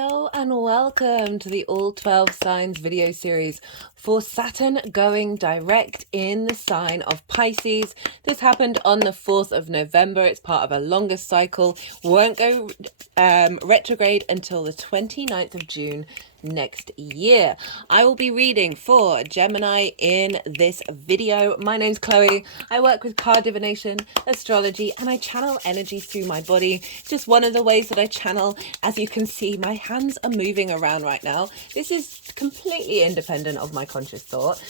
Hello and welcome to the All 12 Signs video series for Saturn going direct in the sign of Pisces. This happened on the 4th of November. It's part of a longer cycle. Won't go retrograde until the 29th of June next year. I will be reading for Gemini in this video. My name's Chloe. I work with card divination, astrology, and I channel energy through my body. Just one of the ways that I channel. As you can see, my hands are moving around right now. This is completely independent of my conscious thought.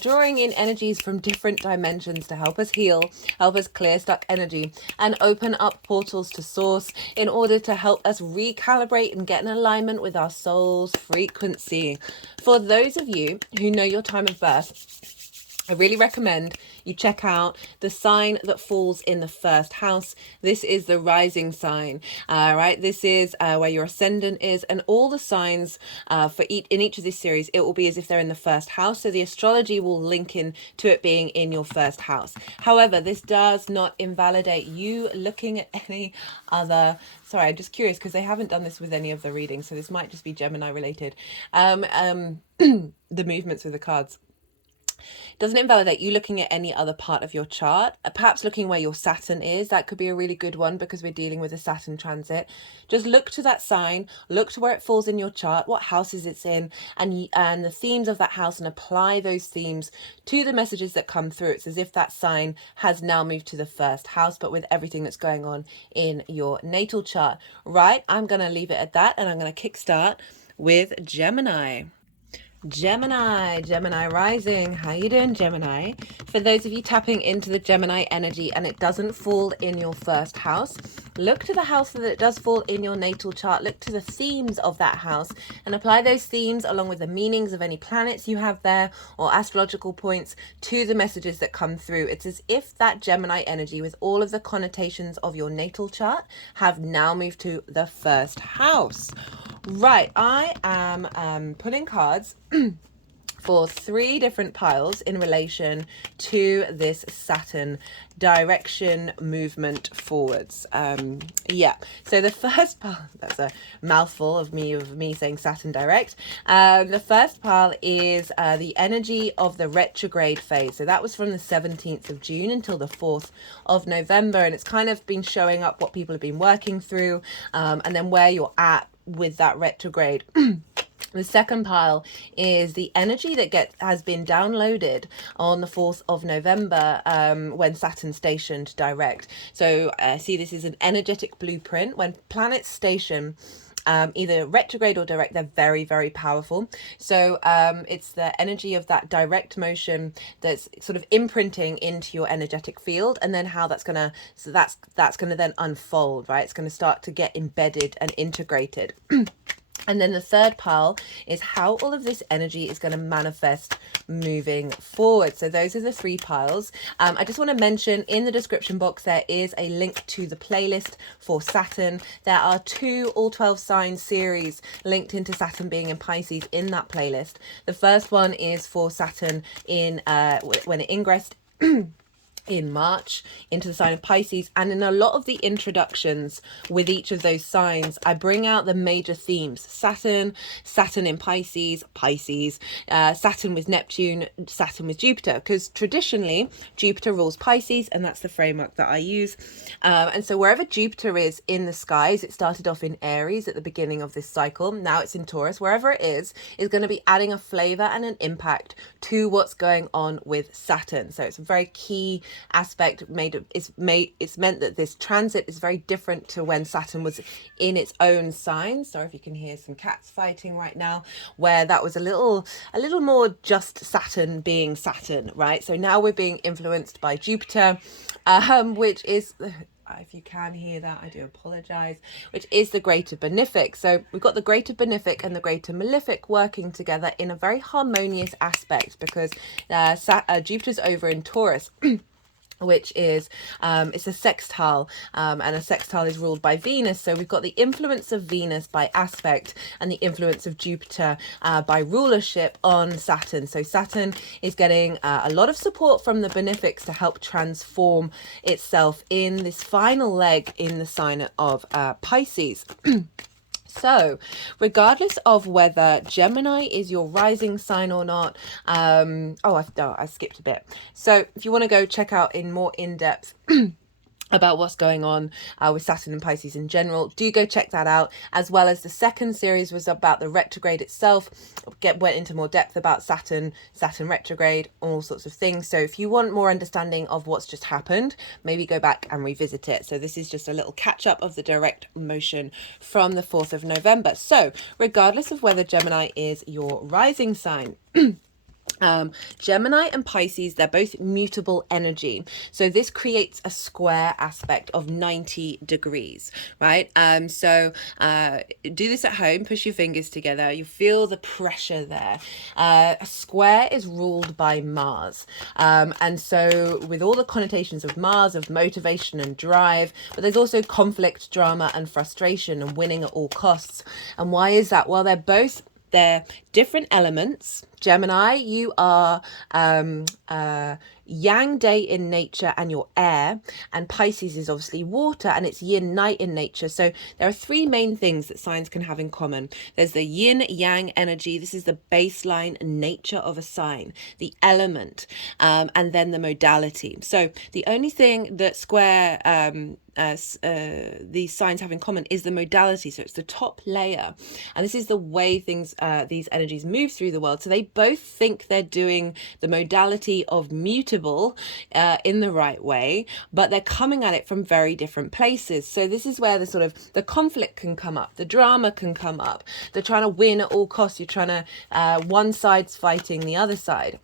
Drawing in energies from different dimensions to help us heal, help us clear stuck energy, and open up portals to source in order to help us recalibrate and get in alignment with our soul's frequency. For those of you who know your time of birth, I really recommend you check out the sign that falls in the first house. This is the rising sign, right? This is where your ascendant is, and all the signs for each of this series, it will be as if they're in the first house. So the astrology will link in to it being in your first house. However, this does not invalidate you looking at any other. Sorry, I'm just curious because they haven't done this with any of the readings, so this might just be Gemini related. The movements with the cards doesn't invalidate you looking at any other part of your chart, perhaps looking where your Saturn is. That could be a really good one because we're dealing with a Saturn transit. Just look to that sign, look to where it falls in your chart, what houses it's in, and the themes of that house, and apply those themes to the messages that come through. It's as if that sign has now moved to the first house, but with everything that's going on in your natal chart. Right, I'm going to leave it at that, and I'm going to kickstart with Gemini. Gemini rising. How you doing, Gemini? For those of you tapping into the Gemini energy and it doesn't fall in your first house, look to the house that it does fall in your natal chart. Look to the themes of that house and apply those themes along with the meanings of any planets you have there or astrological points to the messages that come through. It's as if that Gemini energy, with all of the connotations of your natal chart, have now moved to the first house. Right, I am pulling cards for 3 different piles in relation to this Saturn direction movement forwards. So the first pile, that's a mouthful of me saying Saturn direct. The first pile is the energy of the retrograde phase. So that was from the 17th of June until the 4th of November, and it's kind of been showing up what people have been working through, and then where you're at with that retrograde. The second pile is the energy that has been downloaded on the 4th of November when Saturn stationed direct. So see, this is an energetic blueprint. When planets station either retrograde or direct, they're very, very powerful. So it's the energy of that direct motion that's sort of imprinting into your energetic field, and then how that's gonna then unfold, right? It's gonna start to get embedded and integrated. And then the third pile is how all of this energy is going to manifest moving forward. So those are the 3 piles. I just want to mention in the description box, there is a link to the playlist for Saturn. There are 2 all 12 signs series linked into Saturn being in Pisces in that playlist. The first one is for Saturn in when it ingressed in March into the sign of Pisces, and in a lot of the introductions with each of those signs, I bring out the major themes: Saturn in Pisces, Saturn with Neptune, Saturn with Jupiter, because traditionally Jupiter rules Pisces, and that's the framework that I use. And so wherever Jupiter is in the skies, it started off in Aries at the beginning of this cycle, now it's in Taurus, wherever it is going to be adding a flavor and an impact to what's going on with Saturn. So it's a very key aspect. It's meant that this transit is very different to when Saturn was in its own sign. Sorry if you can hear some cats fighting right now, where that was a little more just Saturn being Saturn, right? So now we're being influenced by Jupiter, which is, if you can hear that, I do apologize, which is the greater benefic. So we've got the greater benefic and the greater malefic working together in a very harmonious aspect, because Jupiter's over in Taurus, which is it's a sextile, and a sextile is ruled by Venus. So we've got the influence of Venus by aspect and the influence of Jupiter by rulership on Saturn. So Saturn is getting a lot of support from the benefics to help transform itself in this final leg in the sign of Pisces. So, regardless of whether Gemini is your rising sign or not, I skipped a bit. So, if you want to go check out in more in-depth about what's going on with Saturn and Pisces in general, do go check that out, as well as the second series was about the retrograde itself. Went into more depth about Saturn retrograde, all sorts of things. So if you want more understanding of what's just happened, maybe go back and revisit it. So this is just a little catch up of the direct motion from the 4th of November. So regardless of whether Gemini is your rising sign, Gemini and Pisces, they're both mutable energy. So this creates a square aspect of 90 degrees, right? Do this at home, push your fingers together. You feel the pressure there. A square is ruled by Mars. And so with all the connotations of Mars, of motivation and drive, but there's also conflict, drama and frustration and winning at all costs. And why is that? Well, they're different elements. Gemini, you are yang day in nature and you're air, and Pisces is obviously water and it's yin night in nature. So there are three main things that signs can have in common. There's the yin yang energy. This is the baseline nature of a sign, the element, and then the modality. So the only thing that these signs have in common is the modality. So it's the top layer, and this is the way these energies move through the world. So they both think they're doing the modality of mutable in the right way, but they're coming at it from very different places. So this is where the conflict can come up, the drama can come up. They're trying to win at all costs. You're trying to one side's fighting the other side.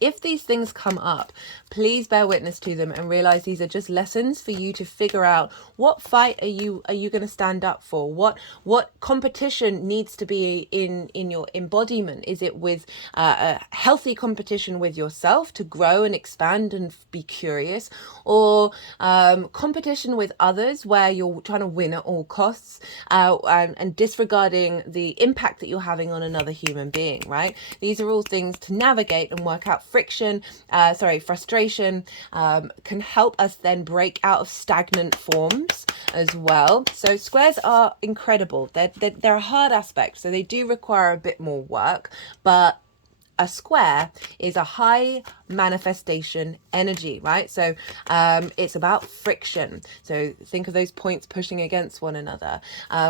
If these things come up, please bear witness to them and realize these are just lessons for you to figure out what fight are you going to stand up for, what competition needs to be in your embodiment. Is it with a healthy competition with yourself to grow and expand and be curious, or competition with others where you're trying to win at all costs and disregarding the impact that you're having on another human being, right? These are all things to navigate and work out. Frustration can help us then break out of stagnant forms as well. So squares are incredible. They're a hard aspect, so they do require a bit more work, but a square is a high manifestation energy, right? So it's about friction. So think of those points pushing against one another.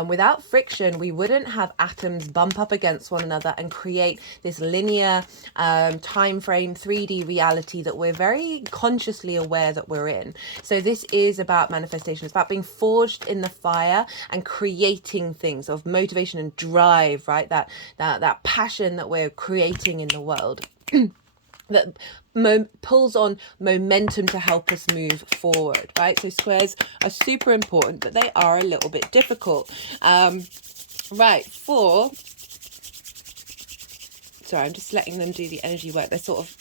Without friction, we wouldn't have atoms bump up against one another and create this linear time frame 3D reality that we're very consciously aware that we're in. So this is about manifestation. It's about being forged in the fire and creating things of motivation and drive, right? That passion that we're creating in the world. That pulls on momentum to help us move forward, right? So squares are super important, but they are a little bit difficult. Sorry, I'm just letting them do the energy work. They're sort of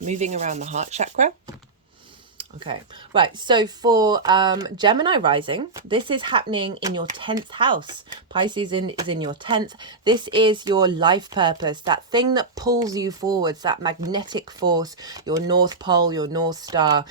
moving around the heart chakra. Okay, right. So for Gemini rising, this is happening in your 10th house. Pisces is in your 10th. This is your life purpose, that thing that pulls you forwards, that magnetic force, your North Pole, your North Star.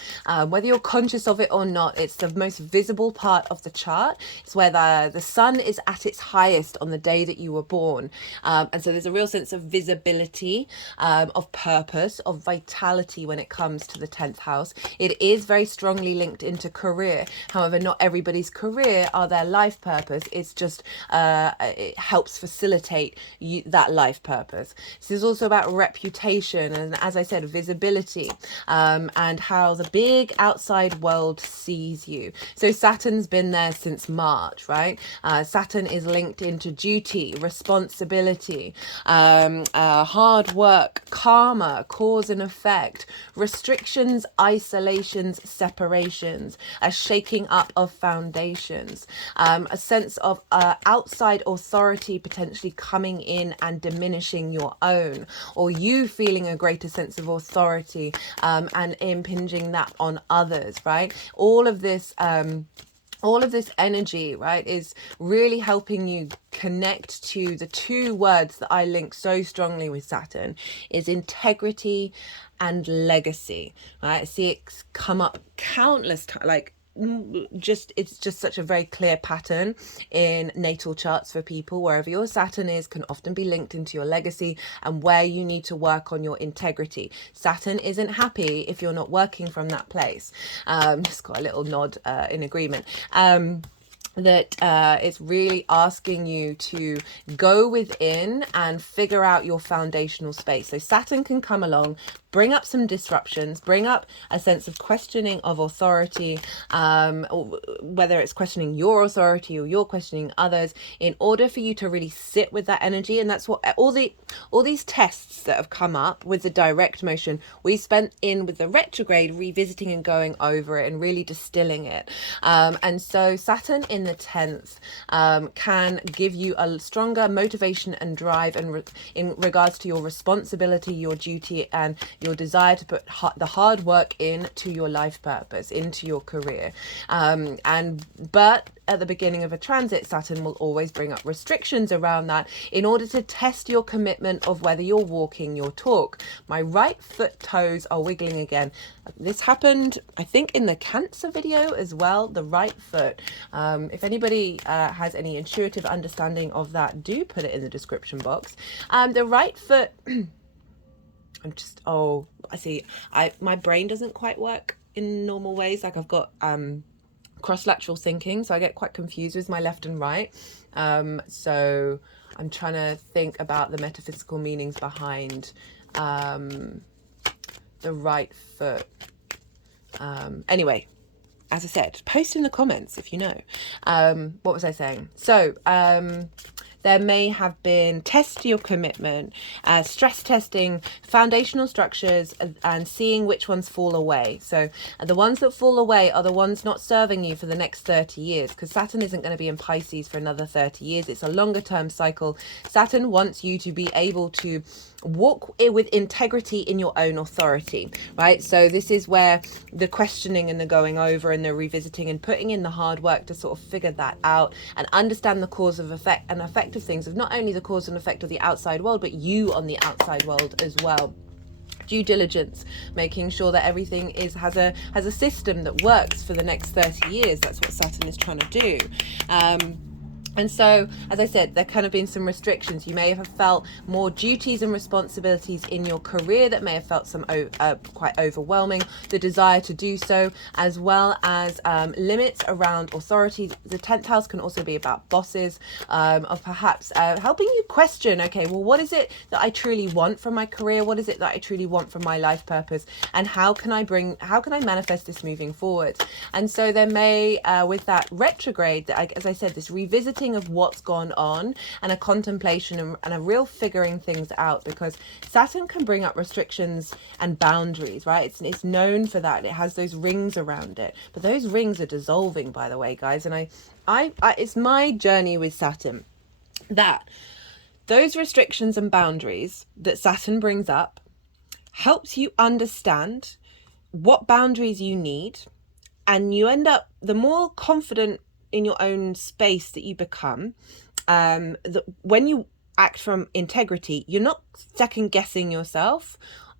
Whether you're conscious of it or not, it's the most visible part of the chart. It's where the sun is at its highest on the day that you were born. And so there's a real sense of visibility, of purpose, of vitality when it comes to the 10th house. It is very strongly linked into career. However, not everybody's career are their life purpose. It's just it helps facilitate that life purpose. This is also about reputation and, as I said, visibility, and how the big outside world sees you. So Saturn's been there since March, right? Saturn is linked into duty, responsibility, hard work, karma, cause and effect, restrictions, isolation, separations, a shaking up of foundations, a sense of outside authority potentially coming in and diminishing your own, or you feeling a greater sense of authority and impinging that on others, right? All of this energy, right, is really helping you connect to the two words that I link so strongly with Saturn, is integrity and legacy, right? I see it come up countless times, like it's just such a very clear pattern in natal charts for people. Wherever your Saturn is can often be linked into your legacy and where you need to work on your integrity. Saturn isn't happy if you're not working from that place. Just got a little nod in agreement. That it's really asking you to go within and figure out your foundational space. So Saturn can come along, bring up some disruptions, bring up a sense of questioning of authority, whether it's questioning your authority or you're questioning others, in order for you to really sit with that energy. And that's what all these tests that have come up with the direct motion, we spent in with the retrograde revisiting and going over it and really distilling it. And so Saturn in the 10th can give you a stronger motivation and drive in regards to your responsibility, your duty, and your desire to put the hard work into your life purpose, into your career. But at the beginning of a transit, Saturn will always bring up restrictions around that in order to test your commitment of whether you're walking your talk. My right foot toes are wiggling again. This happened, I think, in the Cancer video as well, the right foot. If anybody has any intuitive understanding of that, do put it in the description box. The right foot, I see, my brain doesn't quite work in normal ways. Like I've got cross-lateral thinking, so I get quite confused with my left and right. So I'm trying to think about the metaphysical meanings behind the right foot. Anyway, as I said, post in the comments if you know. What was I saying? So there may have been test your commitment, stress testing, foundational structures, and seeing which ones fall away. So the ones that fall away are the ones not serving you for the next 30 years, because Saturn isn't going to be in Pisces for another 30 years. It's a longer term cycle. Saturn wants you to be able to walk with integrity in your own authority, right? So this is where the questioning and the going over and the revisiting and putting in the hard work to sort of figure that out and understand the cause of effect and effect of things, of not only the cause and effect of the outside world, but you on the outside world as well. Due diligence, making sure that everything has a system that works for the next 30 years. That's what Saturn is trying to do. And so, as I said, there kind of been some restrictions. You may have felt more duties and responsibilities in your career that may have felt some quite overwhelming, the desire to do so, as well as limits around authority. The 10th house can also be about bosses, of perhaps helping you question, okay, well, what is it that I truly want from my career? What is it that I truly want from my life purpose? And how can I manifest this moving forward? And so there may, with that retrograde, as I said, this revisiting of what's gone on and a contemplation and a real figuring things out, because Saturn can bring up restrictions and boundaries, right? It's known for that. It has those rings around it, but those rings are dissolving, by the way, guys. And I it's my journey with Saturn that those restrictions and boundaries that Saturn brings up helps you understand what boundaries you need, and you end up, the more confident in your own space that you become, that when you act from integrity, you're not second guessing yourself.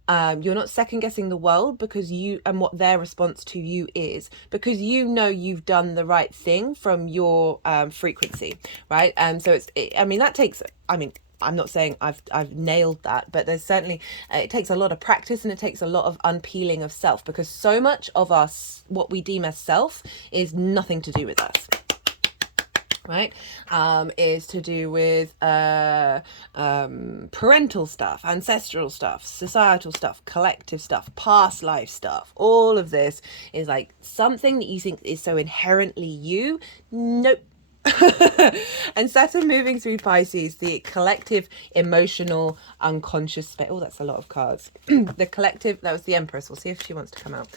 You're not second guessing the world because you and what their response to you is, because you know you've done the right thing from your frequency, right? So that takes, I'm not saying I've nailed that, but there's certainly, it takes a lot of practice and it takes a lot of unpeeling of self, because so much of us, what we deem as self, is nothing to do with us. Right, is to do with parental stuff, ancestral stuff, societal stuff, collective stuff, past life stuff. All of this is like something that you think is so inherently you. Nope. And Saturn moving through Pisces, the collective emotional unconscious space. Oh, that's a lot of cards. The collective, that was the Empress. We'll see if she wants to come out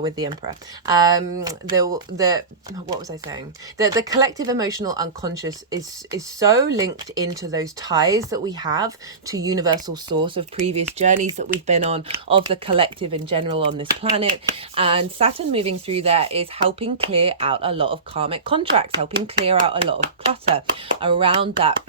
with the Emperor. What was I saying? The collective emotional unconscious is so linked into those ties that we have to universal source of previous journeys that we've been on, of the collective in general on this planet. And Saturn moving through there is helping clear out a lot of karmic contracts, helping clear out a lot of clutter around that.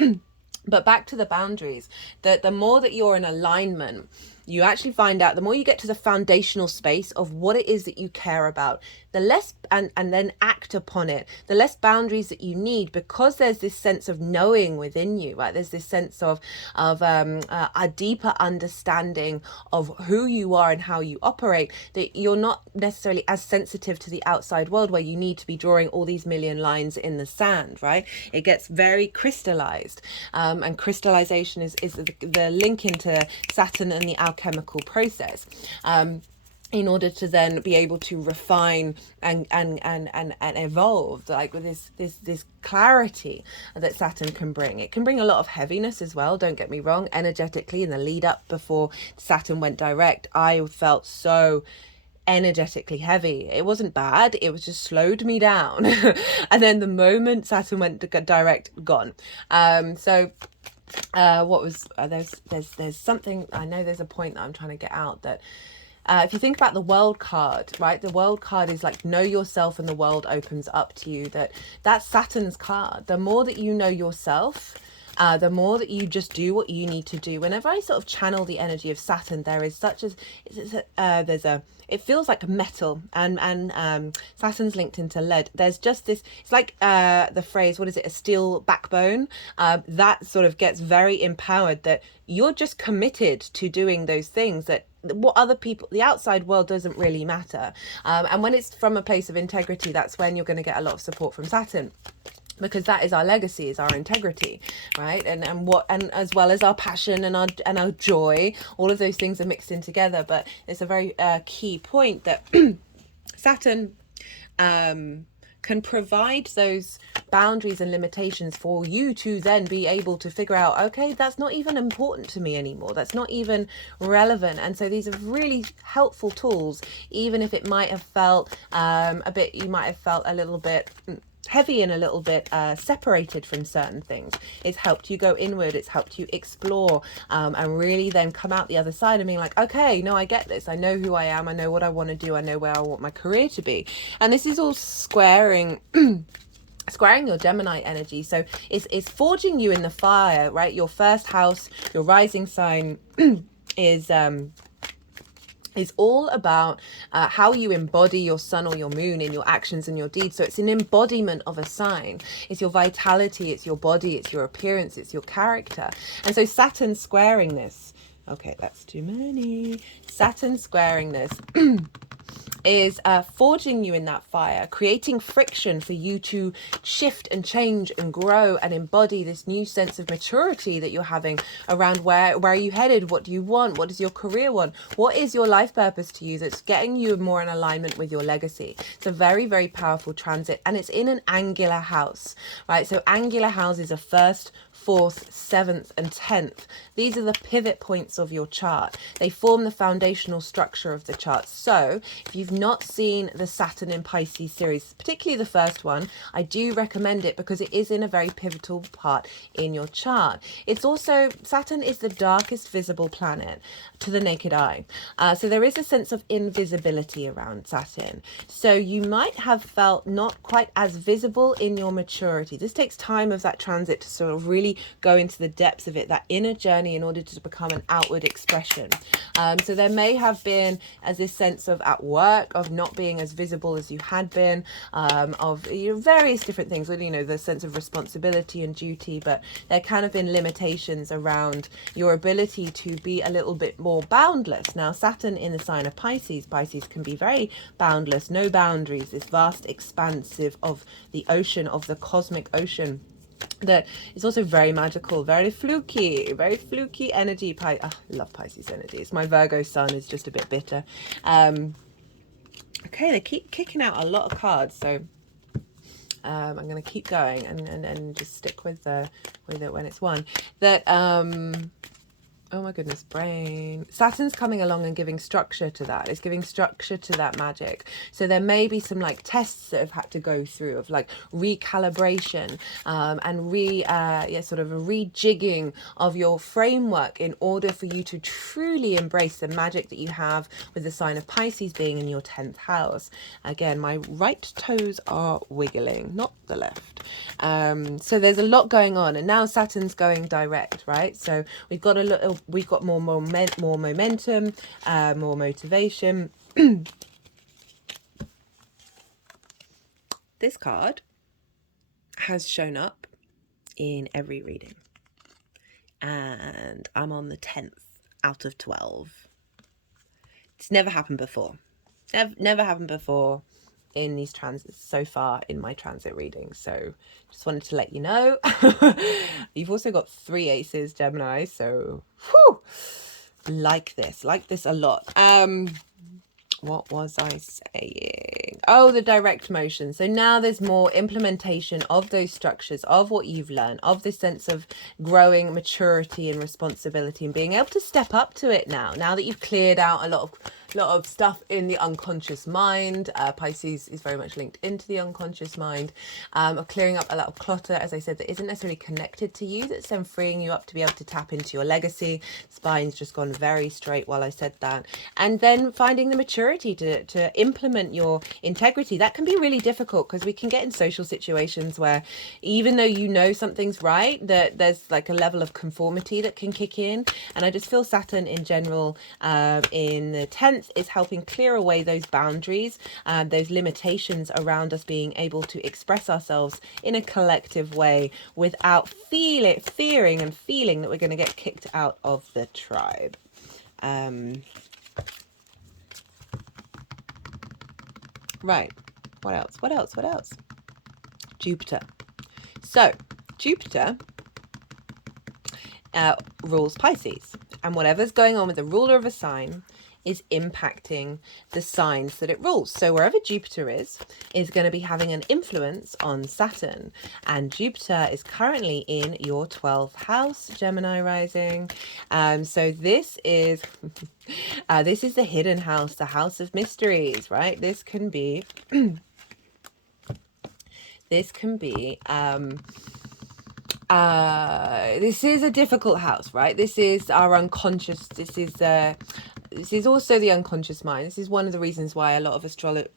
But back to the boundaries, the more that you're in alignment you actually find out, the more you get to the foundational space of what it is that you care about, the less, and then act upon it, the less boundaries that you need, because there's this sense of knowing within you, right? There's this sense of a deeper understanding of who you are and how you operate, that you're not necessarily as sensitive to the outside world where you need to be drawing all these million lines in the sand, right? It gets very crystallized, and crystallization is the link into Saturn and the alchemical process, in order to then be able to refine and evolve, like with this clarity that Saturn can bring. It can bring a lot of heaviness as well, don't get me wrong. Energetically, in the lead up before Saturn went direct, I felt so energetically heavy. It wasn't bad, it was just slowed me down. And then the moment Saturn went direct, gone. What was there's something, I know there's a point that I'm trying to get out, that if you think about the world card, right? The world card is like, know yourself and the world opens up to you. That's Saturn's card. The more that you know yourself, the more that you just do what you need to do. Whenever I sort of channel the energy of Saturn, there is such as it feels like metal, and Saturn's linked into lead. There's just this, it's like the phrase, what is it, a steel backbone, that sort of gets very empowered, that you're just committed to doing those things, that what other people, the outside world, doesn't really matter. And when it's from a place of integrity, that's when you're going to get a lot of support from Saturn, because that is our legacy, is our integrity, right? And as well as our passion and our joy, all of those things are mixed in together. But it's a very key point that Saturn can provide those boundaries and limitations for you to then be able to figure out, okay, that's not even important to me anymore, that's not even relevant. And so these are really helpful tools, even if it might have felt you might have felt a little bit heavy and a little bit separated from certain things. It's helped you go inward, it's helped you explore, and really then come out the other side and being like, okay, no, I get this, I know who I am, I know what I want to do, I know where I want my career to be. And this is all squaring your Gemini energy. So it's forging you in the fire, right? Your first house, your rising sign is all about how you embody your sun or your moon in your actions and your deeds. So it's an embodiment of a sign. It's your vitality, it's your body, it's your appearance, it's your character. And so Saturn squaring this, okay, that's too many. Saturn squaring this is forging you in that fire, creating friction for you to shift and change and grow and embody this new sense of maturity that you're having around where are you headed, what do you want, what does your career want, what is your life purpose to you, that's getting you more in alignment with your legacy. It's a very, very powerful transit, and it's in an angular house, right? So angular houses are 1st, 4th, 7th and 10th. These are the pivot points of your chart. They form the foundational structure of the chart. So if you've not seen the Saturn in Pisces series, particularly the first one, I do recommend it because it is in a very pivotal part in your chart. It's also, Saturn is the darkest visible planet to the naked eye. So there is a sense of invisibility around Saturn. So you might have felt not quite as visible in your maturity. This takes time of that transit to sort of really go into the depths of it, that inner journey, in order to become an outward expression. So there may have been as this sense of at work, of not being as visible as you had been, of various different things, the sense of responsibility and duty, but there kind of been limitations around your ability to be a little bit more boundless. Now Saturn in the sign of Pisces can be very boundless, no boundaries, this vast expansive of the ocean, of the cosmic ocean, that is also very magical, very fluky energy. I love Pisces energy. It's my Virgo sun is just a bit bitter. Okay, they keep kicking out a lot of cards, so I'm going to keep going and just stick with it when it's one. That oh my goodness, brain. Saturn's coming along and giving structure to that. It's giving structure to that magic. So there may be some like tests that have had to go through of like recalibration, and sort of a rejigging of your framework in order for you to truly embrace the magic that you have with the sign of Pisces being in your 10th house. Again, my right toes are wiggling, not the left. So there's a lot going on, and now Saturn's going direct, right? So we've got a little we've got more momentum, more motivation. This card has shown up in every reading, and I'm on the 10th out of 12. It's never happened before. Never happened before in these transits so far in my transit reading. So just wanted to let you know. You've also got 3 aces, Gemini. So whew, like this a lot. What was I saying? Oh, the direct motion. So now there's more implementation of those structures, of what you've learned, of this sense of growing maturity and responsibility and being able to step up to it now that you've cleared out a lot of stuff in the unconscious mind. Pisces is very much linked into the unconscious mind, of clearing up a lot of clutter, as I said, that isn't necessarily connected to you, that's then freeing you up to be able to tap into your legacy. Spine's just gone very straight while I said that. And then finding the maturity to implement your integrity. That can be really difficult because we can get in social situations where even though you know something's right, that there's like a level of conformity that can kick in. And I just feel Saturn in general in the 10th is helping clear away those boundaries, those limitations around us being able to express ourselves in a collective way without fearing and feeling that we're going to get kicked out of the tribe. Right. What else? Jupiter. So Jupiter rules Pisces, and whatever's going on with the ruler of a sign is impacting the signs that it rules. So wherever Jupiter is going to be having an influence on Saturn. And Jupiter is currently in your 12th house, Gemini rising. So this is the hidden house, the house of mysteries, right? This can be this is a difficult house, right? This is our unconscious. This is also the unconscious mind. This is one of the reasons why a lot of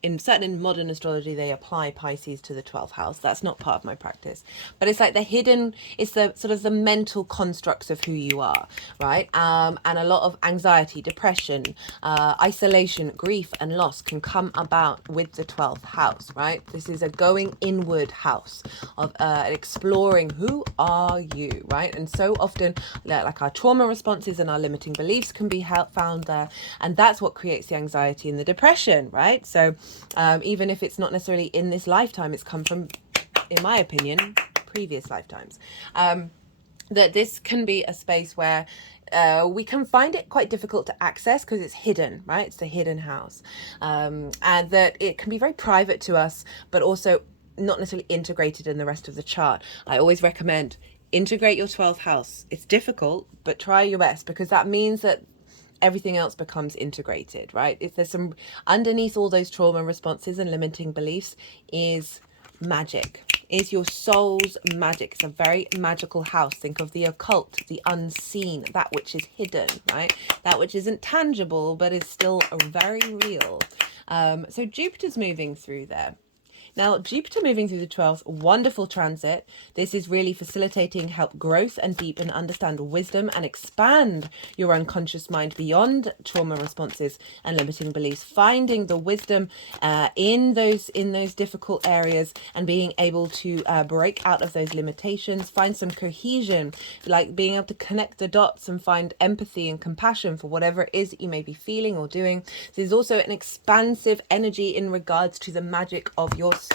in modern astrology, they apply Pisces to the 12th house. That's not part of my practice, but it's like it's the sort of the mental constructs of who you are, right? And a lot of anxiety, depression, isolation, grief, and loss can come about with the 12th house, right? This is a going inward house of exploring who are you, right? And so often, like our trauma responses and our limiting beliefs can be found there. And that's what creates the anxiety and the depression, right? So even if it's not necessarily in this lifetime, it's come from, in my opinion, previous lifetimes. That this can be a space where we can find it quite difficult to access because it's hidden, right? It's the hidden house. And that it can be very private to us, but also not necessarily integrated in the rest of the chart. I always recommend integrate your 12th house. It's difficult, but try your best, because that means that everything else becomes integrated, right? If there's some underneath all those trauma responses and limiting beliefs is magic, is your soul's magic. It's a very magical house. Think of the occult, the unseen, that which is hidden, right? That which isn't tangible but is still very real. So Jupiter's moving through there. Now, Jupiter moving through the 12th, wonderful transit. This is really facilitating help growth and deepen, understand wisdom and expand your unconscious mind beyond trauma responses and limiting beliefs. Finding the wisdom in those difficult areas and being able to break out of those limitations. Find some cohesion, like being able to connect the dots and find empathy and compassion for whatever it is that you may be feeling or doing. There's also an expansive energy in regards to the magic of your soul.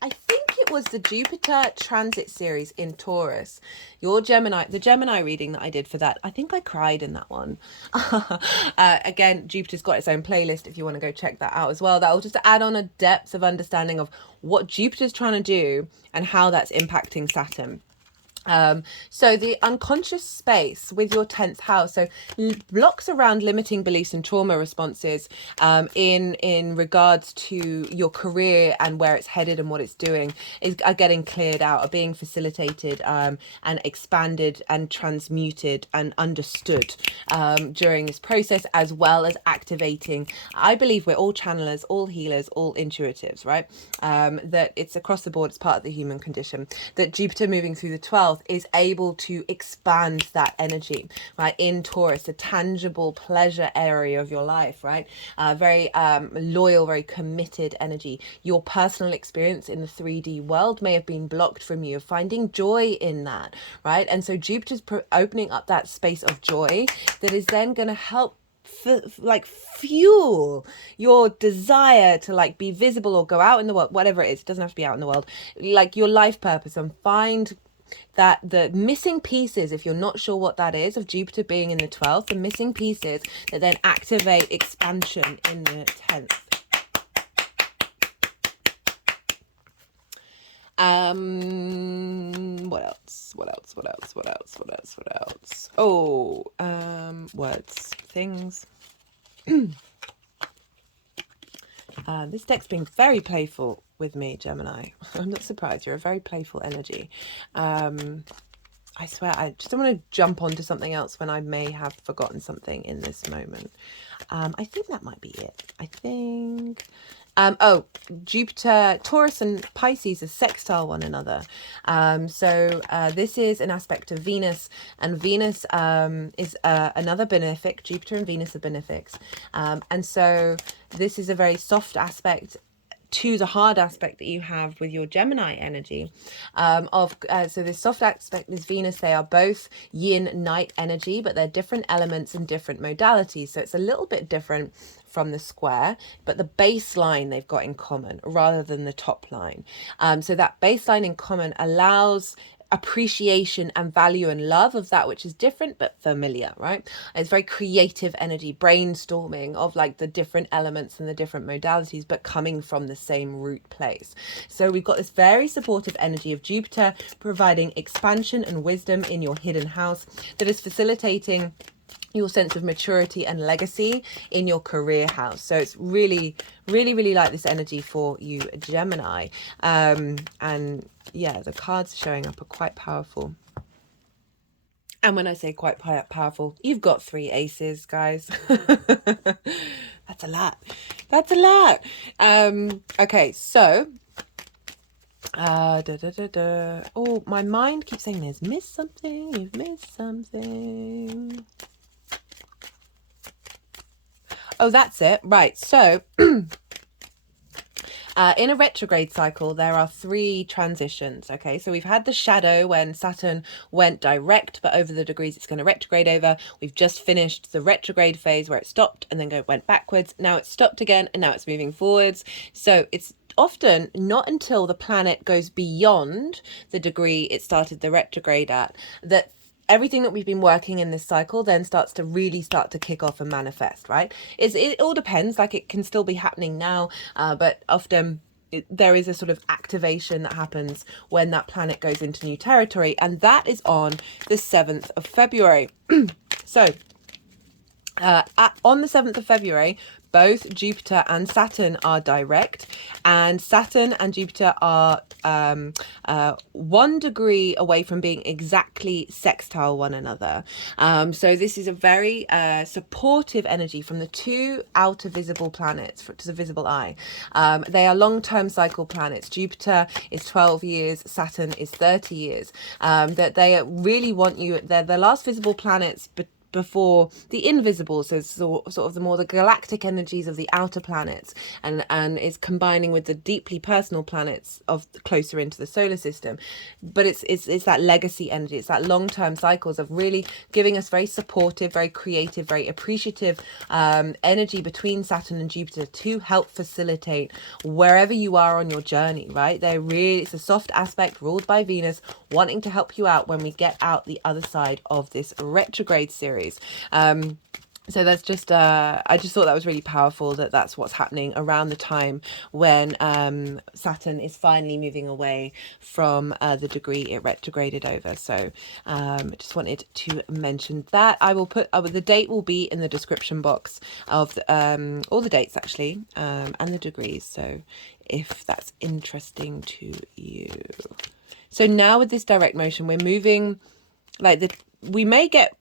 I think it was the Jupiter transit series in Taurus. The Gemini reading that I did for that, I think I cried in that one. Again, Jupiter's got its own playlist if you want to go check that out as well. That will just add on a depth of understanding of what Jupiter's trying to do and how that's impacting Saturn. So the unconscious space with your 10th house, so blocks around limiting beliefs and trauma responses in regards to your career and where it's headed and what it's doing are getting cleared out, are being facilitated and expanded and transmuted and understood during this process, as well as activating. I believe we're all channelers, all healers, all intuitives, right? That it's across the board, it's part of the human condition, that Jupiter moving through the 12th is able to expand that energy, right? In Taurus, a tangible pleasure area of your life, right? Very loyal, very committed energy. Your personal experience in the 3D world may have been blocked from you, finding joy in that, right? And so Jupiter's opening up that space of joy that is then going to help like fuel your desire to like be visible or go out in the world, whatever it is. It doesn't have to be out in the world, like your life purpose, and find that the missing pieces, if you're not sure what that is, of Jupiter being in the 12th, the missing pieces that then activate expansion in the 10th. What else? Oh, words, things. This deck's been very playful with me, Gemini. I'm not surprised. You're a very playful energy. I swear, I just don't want to jump onto something else when I may have forgotten something in this moment. I think that might be it. I think... oh, Jupiter, Taurus and Pisces are sextile one another. So this is an aspect of Venus, and Venus is another benefic. Jupiter and Venus are benefics. And so this is a very soft aspect to the hard aspect that you have with your Gemini energy so this soft aspect is Venus. They are both yin night energy, but they're different elements and different modalities, so it's a little bit different from the square, but the baseline they've got in common rather than the top line. So that baseline in common allows appreciation and value and love of that which is different but familiar, right? It's very creative energy, brainstorming of like the different elements and the different modalities, but coming from the same root place. So we've got this very supportive energy of Jupiter providing expansion and wisdom in your hidden house that is facilitating your sense of maturity and legacy in your career house. So it's really like this energy for you, Gemini. And yeah, the cards showing up are quite powerful. And when I say quite powerful, you've got 3 aces, guys. That's a lot. Okay, so oh, my mind keeps saying you've missed something. Oh, that's it. Right. So in a retrograde cycle, there are 3 transitions. Okay, so we've had the shadow when Saturn went direct, but over the degrees it's going to retrograde over. We've just finished the retrograde phase where it stopped and then went backwards. Now it's stopped again and now it's moving forwards. So it's often not until the planet goes beyond the degree it started the retrograde at that everything that we've been working in this cycle then starts to kick off and manifest, right? It all depends, like it can still be happening now, but often there is a sort of activation that happens when that planet goes into new territory, and that is on the 7th of February. So on the 7th of February, both Jupiter and Saturn are direct, and Saturn and Jupiter are 1 degree away from being exactly sextile one another. So this is a very supportive energy from the 2 outer visible planets to the visible eye. They are long-term cycle planets. Jupiter is 12 years, Saturn is 30 years. That they really want you, they're the last visible planets, but before the invisible, so sort of the galactic energies of the outer planets, and is combining with the deeply personal planets of closer into the solar system. But it's that legacy energy, it's that long-term cycles of really giving us very supportive, very creative, very appreciative energy between Saturn and Jupiter to help facilitate wherever you are on your journey, right? It's a soft aspect ruled by Venus, wanting to help you out when we get out the other side of this retrograde series. So that's just I just thought that was really powerful, that that's what's happening around the time when Saturn is finally moving away from the degree it retrograded over. So just wanted to mention that. I will put the date will be in the description box of the, all the dates actually, and the degrees, so if that's interesting to you. So now with this direct motion, we're moving, like, we may get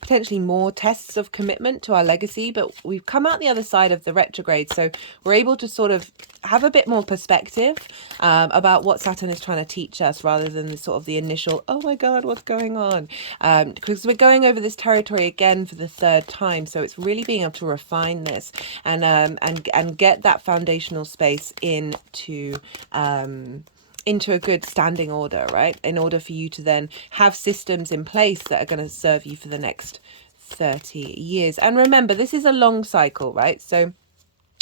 potentially more tests of commitment to our legacy, but we've come out the other side of the retrograde, so we're able to sort of have a bit more perspective about what Saturn is trying to teach us, rather than the sort of the initial, oh my god, what's going on, because we're going over this territory again for the third time. So it's really being able to refine this and get that foundational space into a good standing order, right? In order for you to then have systems in place that are going to serve you for the next 30 years. And remember, this is a long cycle, right? So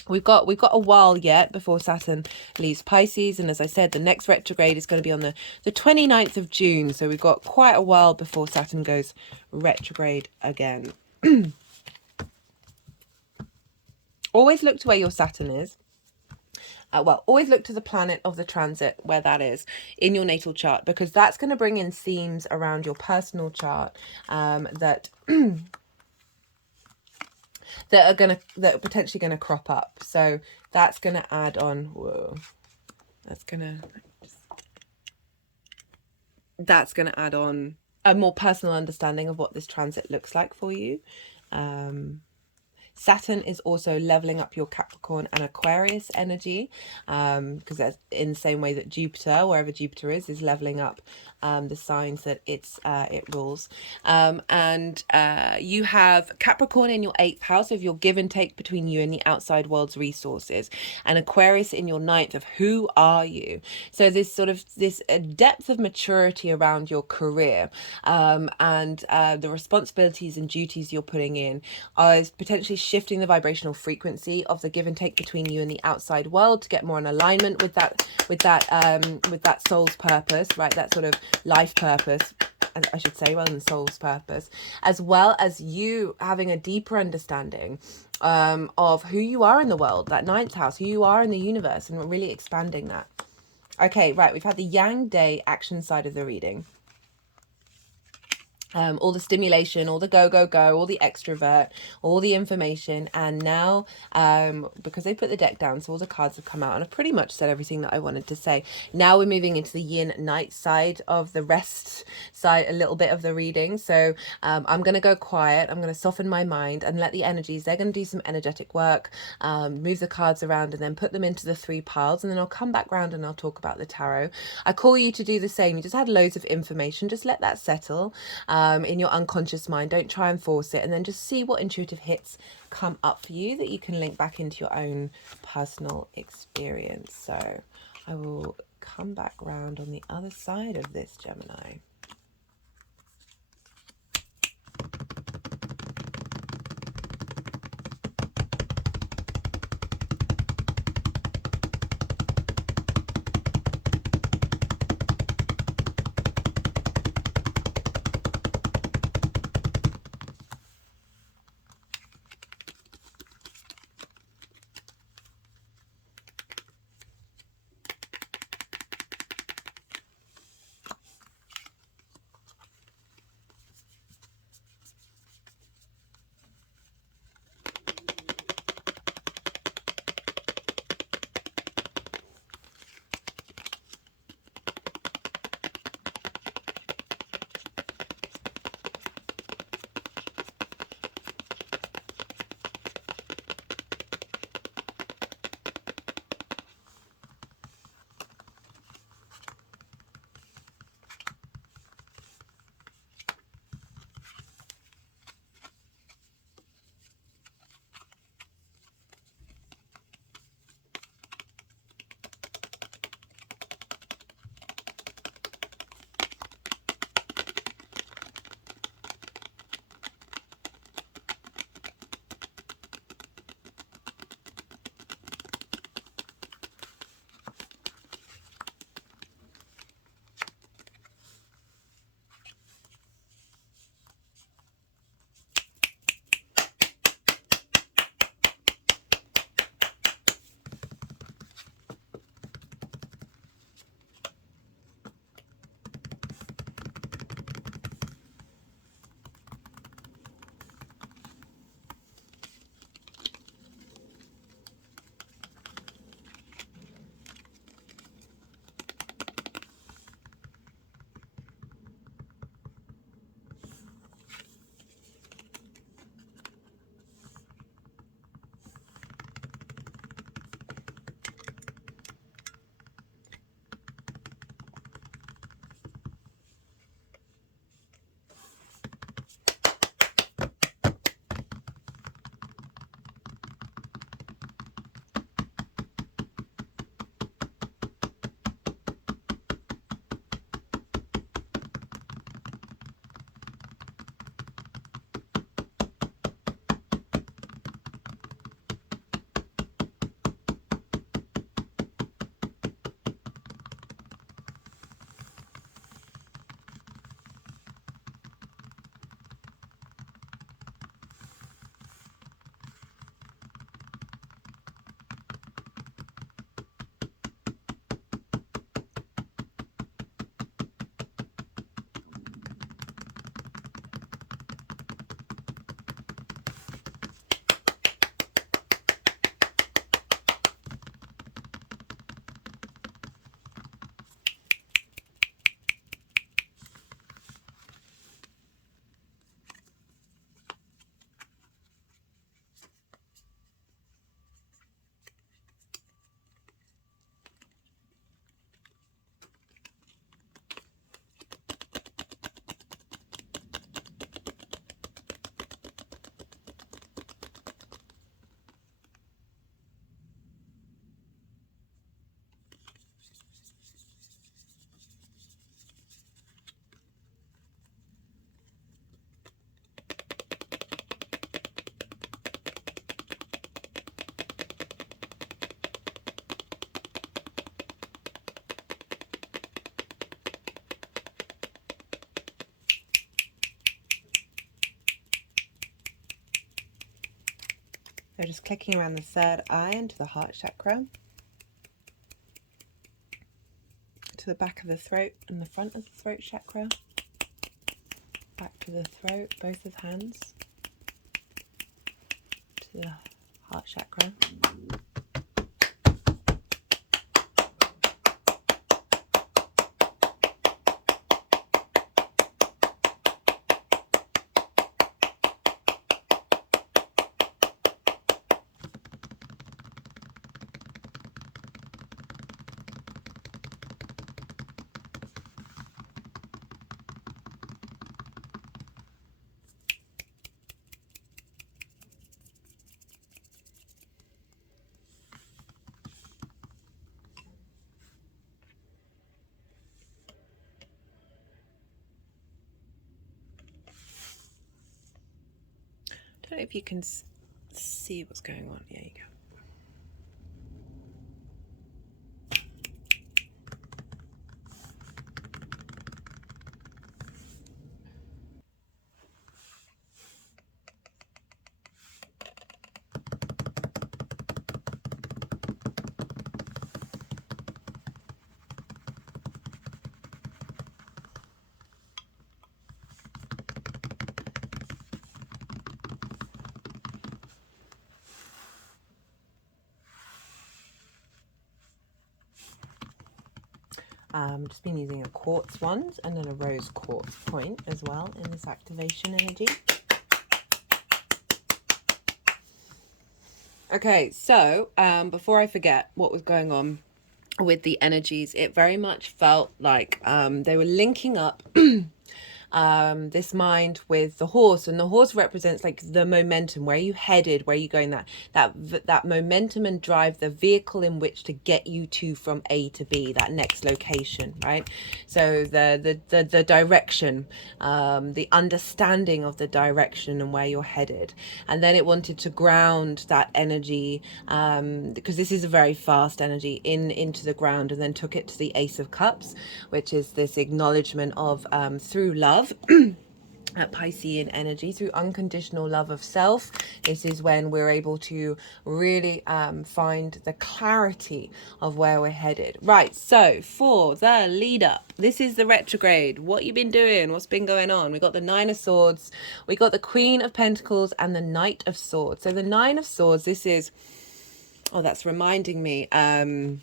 we've got a while yet before Saturn leaves Pisces. And as I said, the next retrograde is going to be on the 29th of June. So we've got quite a while before Saturn goes retrograde again. Always look to where your Saturn is. Well, always look to the planet of the transit, where that is in your natal chart, because that's going to bring in themes around your personal chart that that are potentially going to crop up. So that's going to add on. Whoa, that's going to add on a more personal understanding of what this transit looks like for you. Saturn is also leveling up your Capricorn and Aquarius energy, because that's in the same way that Jupiter, wherever Jupiter is leveling up the signs that it rules. And you have Capricorn in your 8th house of your give and take between you and the outside world's resources, and Aquarius in your 9th of who are you. So this sort of this depth of maturity around your career, and the responsibilities and duties you're putting in is potentially shifting the vibrational frequency of the give and take between you and the outside world to get more in alignment with that soul's purpose, right? That sort of life purpose, I should say, rather than soul's purpose, as well as you having a deeper understanding of who you are in the world, that 9th house, who you are in the universe, and really expanding that. Okay, right, we've had the Yang Day action side of the reading. All the stimulation, all the go, all the extrovert, all the information. And now, because they put the deck down, so all the cards have come out and I've pretty much said everything that I wanted to say. Now we're moving into the yin night side of the rest side, a little bit of the reading. So I'm going to go quiet. I'm going to soften my mind and let the energies, they're going to do some energetic work, move the cards around and then put them into the 3 piles. And then I'll come back round and I'll talk about the tarot. I call you to do the same. You just had loads of information. Just let that settle in your unconscious mind. Don't try and force it, and then just see what intuitive hits come up for you that you can link back into your own personal experience. So I will come back round on the other side of this, Gemini. So just clicking around the third eye into the heart chakra, to the back of the throat and the front of the throat chakra, back to the throat, both of hands, to the heart chakra. I don't know if you can see what's going on. There you go. Just been using a quartz wand and then a rose quartz point as well in this activation energy. Okay, so before I forget what was going on with the energies, it very much felt like they were linking up this mind with the horse, and the horse represents like the momentum, where you headed, where you going, that momentum and drive, the vehicle in which to get you to from A to B, that next location, right? So the direction, the understanding of the direction and where you're headed. And then it wanted to ground that energy, because this is a very fast energy, into the ground, and then took it to the Ace of Cups, which is this acknowledgement of through love, at Piscean energy, through unconditional love of self. This is when we're able to really find the clarity of where we're headed. Right, so for the lead up, this is the retrograde. What you been doing? What's been going on? We got the Nine of Swords, we got the Queen of Pentacles, and the Knight of Swords. So the Nine of Swords, this is, oh, that's reminding me, I know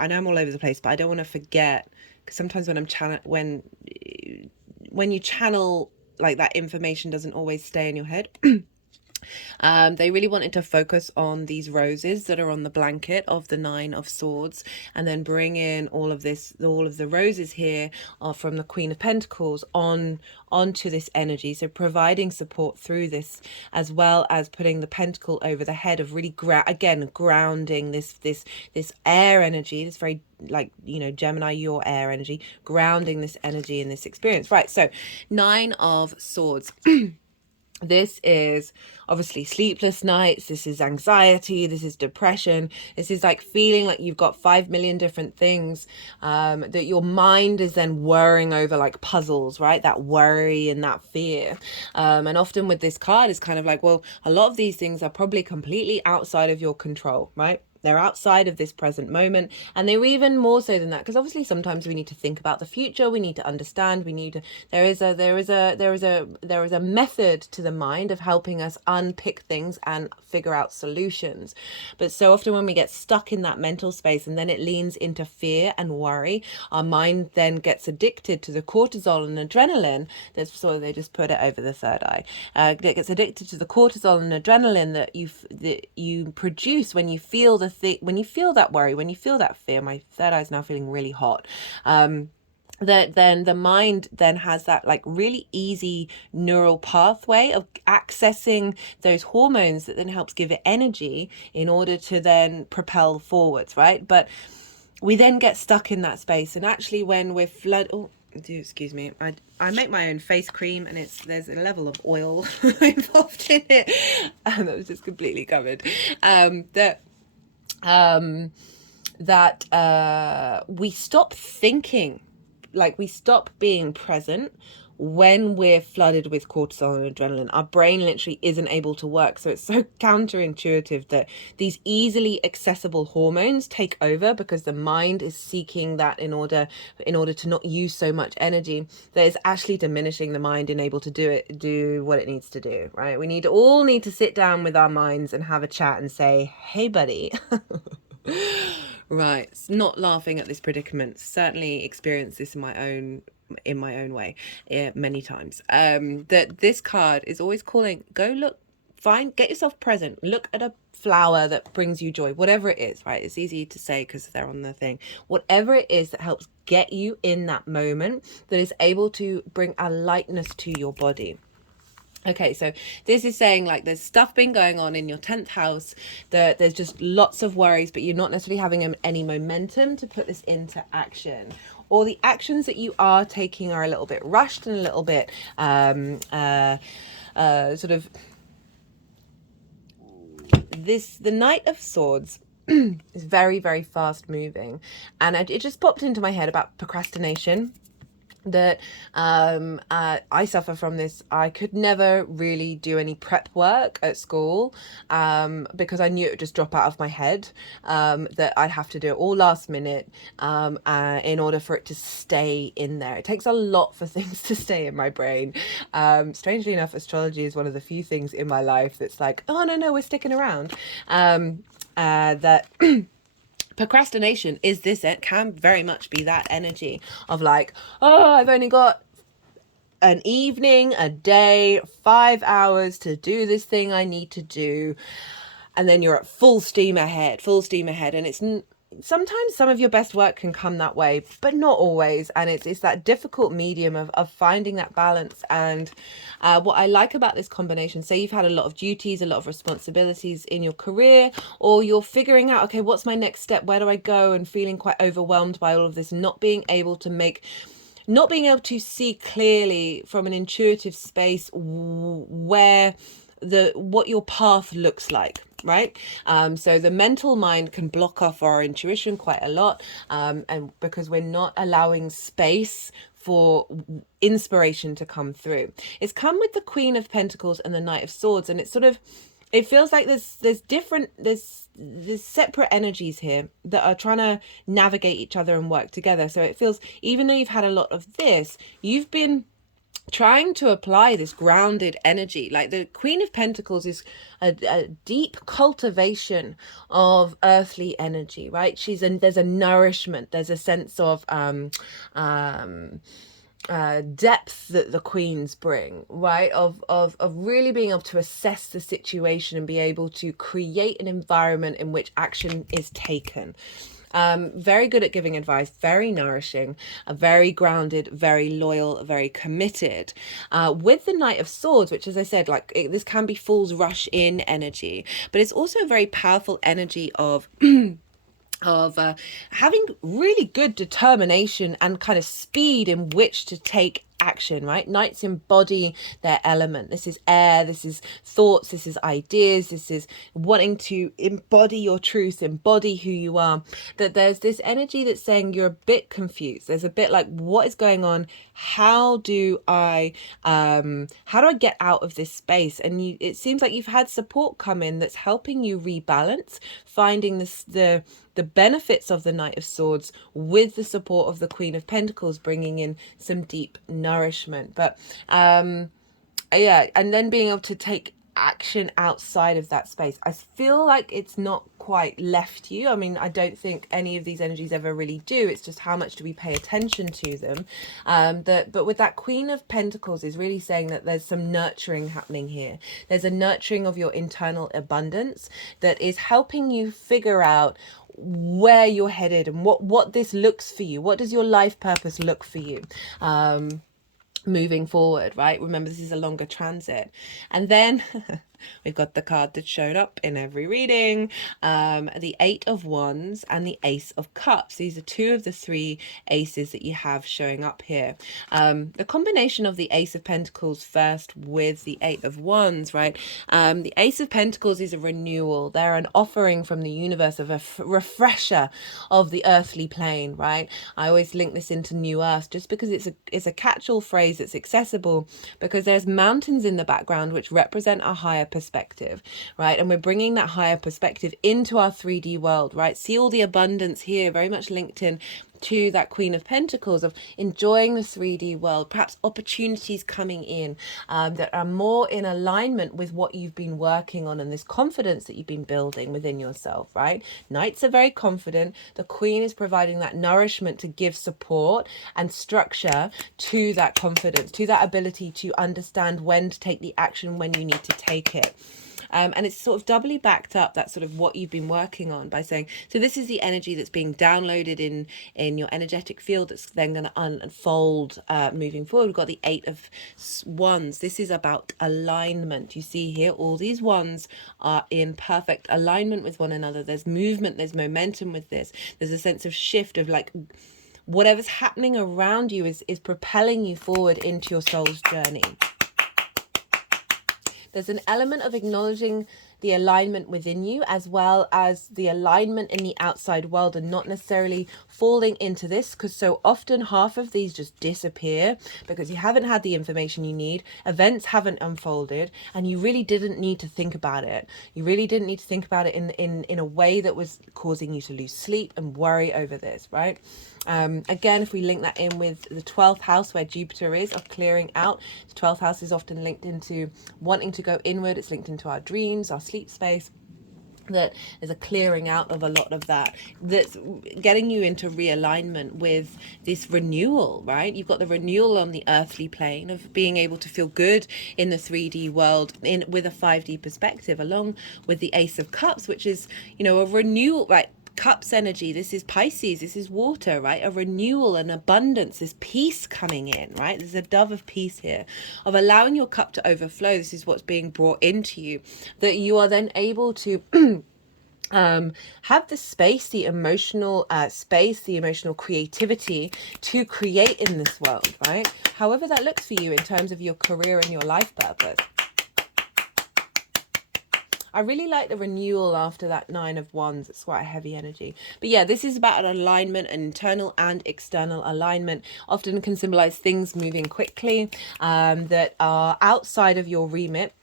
I'm all over the place, but I don't want to forget, because sometimes when you channel, like, that information doesn't always stay in your head. They really wanted to focus on these roses that are on the blanket of the Nine of Swords, and then bring in all of the roses here from the Queen of Pentacles onto this energy. So providing support through this, as well as putting the pentacle over the head, of really grounding this air energy, this very, like, you know, Gemini, your air energy, grounding this energy in this experience. Right, so Nine of Swords. This is obviously sleepless nights, this is anxiety, this is depression, this is like feeling like you've got 5 million different things that your mind is then worrying over, like puzzles, right? That worry and that fear. And often with this card, it's kind of like, well, a lot of these things are probably completely outside of your control, right? They're outside of this present moment, and they're even more so than that, because obviously sometimes we need to think about the future, we need to understand, we need to, there is a method to the mind of helping us unpick things and figure out solutions. But so often when we get stuck in that mental space, and then it leans into fear and worry, our mind then gets addicted to the cortisol and adrenaline. That's, so they just put it over the third eye. It gets addicted to the cortisol and adrenaline that you produce when you feel when you feel that worry, when you feel that fear. My third eye is now feeling really hot. That then the mind then has that, like, really easy neural pathway of accessing those hormones that then helps give it energy in order to then propel forwards, right? But we then get stuck in that space, and actually when we're excuse me, I make my own face cream, and there's a level of oil involved in it, and that was just completely covered. We stop thinking, like, we stop being present when we're flooded with cortisol and adrenaline, our brain literally isn't able to work. So it's so counterintuitive that these easily accessible hormones take over, because the mind is seeking that in order to not use so much energy, that it's actually diminishing the mind and able to do what it needs to do, right? We all need to sit down with our minds and have a chat and say, hey buddy. Right, not laughing at this predicament. Certainly experienced this in my own way, many times. That this card is always calling, go look, get yourself present, look at a flower that brings you joy, whatever it is, right? It's easy to say because they're on the thing. Whatever it is that helps get you in that moment, that is able to bring a lightness to your body. Okay, so this is saying like there's stuff been going on in your 10th house, that there's just lots of worries, but you're not necessarily having any momentum to put this into action. Or the actions that you are taking are a little bit rushed and a little bit sort of the Knight of Swords is very, very fast moving. And it just popped into my head about procrastination. That I suffer from this. I could never really do any prep work at school because I knew it would just drop out of my head, that I'd have to do it all last minute in order for it to stay in there. It takes a lot for things to stay in my brain. Strangely enough, astrology is one of the few things in my life that's like, oh no, we're sticking around. That procrastination is this, it can very much be that energy of like, oh, I've only got an evening, a day, 5 hours to do this thing I need to do, and then you're at full steam ahead, and it's sometimes some of your best work can come that way, but not always. And it's that difficult medium of finding that balance. And what I like about this combination, say you've had a lot of duties, a lot of responsibilities in your career, or you're figuring out, okay, what's my next step? Where do I go? And feeling quite overwhelmed by all of this, not being able to see clearly from an intuitive space what your path looks like, right? So the mental mind can block off our intuition quite a lot, and because we're not allowing space for inspiration to come through. It's come with the Queen of Pentacles and the Knight of Swords, and it's sort of, it feels like there's separate energies here that are trying to navigate each other and work together. So it feels, even though you've had a lot of this, you've been trying to apply this grounded energy. Like the Queen of Pentacles is a deep cultivation of earthly energy, right? There's a nourishment, there's a sense of depth that the queens bring, right? Of really being able to assess the situation and be able to create an environment in which action is taken. Very good at giving advice, very nourishing, very grounded, very loyal, very committed. With the Knight of Swords, which, as I said, this can be fool's rush in energy, but it's also a very powerful energy of having really good determination and kind of speed in which to take action, right? Knights embody their element. This is air, this is thoughts, this is ideas, this is wanting to embody your truth, embody who you are. That there's this energy that's saying you're a bit confused. There's a bit like, what is going on? How do I get out of this space? And it seems like you've had support come in that's helping you rebalance, finding the benefits of the Knight of Swords with the support of the Queen of Pentacles, bringing in some deep nourishment. But and then being able to take action outside of that space. I feel like it's not quite left you. I mean, I don't think any of these energies ever really do. It's just how much do we pay attention to them. But with that Queen of Pentacles is really saying that there's some nurturing happening here. There's a nurturing of your internal abundance that is helping you figure out where you're headed and what this looks for you. What does your life purpose look for you moving forward, right? Remember, this is a longer transit. And then We've got the card that's shown up in every reading, the Eight of Wands and the Ace of Cups. These are two of the three aces that you have showing up here. The combination of the Ace of Pentacles first with the Eight of Wands, right? The Ace of Pentacles is a renewal. They're an offering from the universe of a refresher of the earthly plane, right? I always link this into New Earth just because it's a catch-all phrase that's accessible, because there's mountains in the background which represent a higher perspective, right? And we're bringing that higher perspective into our 3D world, right? See all the abundance here, very much linked in to that Queen of Pentacles, of enjoying the 3D world, perhaps opportunities coming in that are more in alignment with what you've been working on and this confidence that you've been building within yourself, right? Knights are very confident. The Queen is providing that nourishment to give support and structure to that confidence, to that ability to understand when to take the action, when you need to take it. And it's sort of doubly backed up, that sort of what you've been working on, by saying, so this is the energy that's being downloaded in your energetic field that's then going to unfold moving forward. We've got the Eight of Wands. This is about alignment. You see here, all these wands are in perfect alignment with one another. There's movement, there's momentum with this. There's a sense of shift of like, whatever's happening around you is propelling you forward into your soul's journey. There's an element of acknowledging the alignment within you as well as the alignment in the outside world, and not necessarily falling into this, because so often half of these just disappear because you haven't had the information you need, events haven't unfolded, and you really didn't need to think about it. You really didn't need to think about it in a way that was causing you to lose sleep and worry over this, right? Again, if we link that in with the 12th house where Jupiter is, of clearing out, the 12th house is often linked into wanting to go inward. It's linked into our dreams, our sleep space. That there's a clearing out of a lot of that, that's getting you into realignment with this renewal, right? You've got the renewal on the earthly plane of being able to feel good in the 3D world with a 5D perspective, along with the Ace of Cups, which is, you know, a renewal, right? Cups energy, this is Pisces, this is water, right? A renewal and abundance, this peace coming in, right? There's a dove of peace here, of allowing your cup to overflow. This is what's being brought into you, that you are then able to have the space, the emotional space, the emotional creativity to create in this world, right? However that looks for you in terms of your career and your life purpose. I really like the renewal after that Nine of Wands. It's quite a heavy energy. But yeah, this is about an alignment, an internal and external alignment. Often can symbolize things moving quickly that are outside of your remit.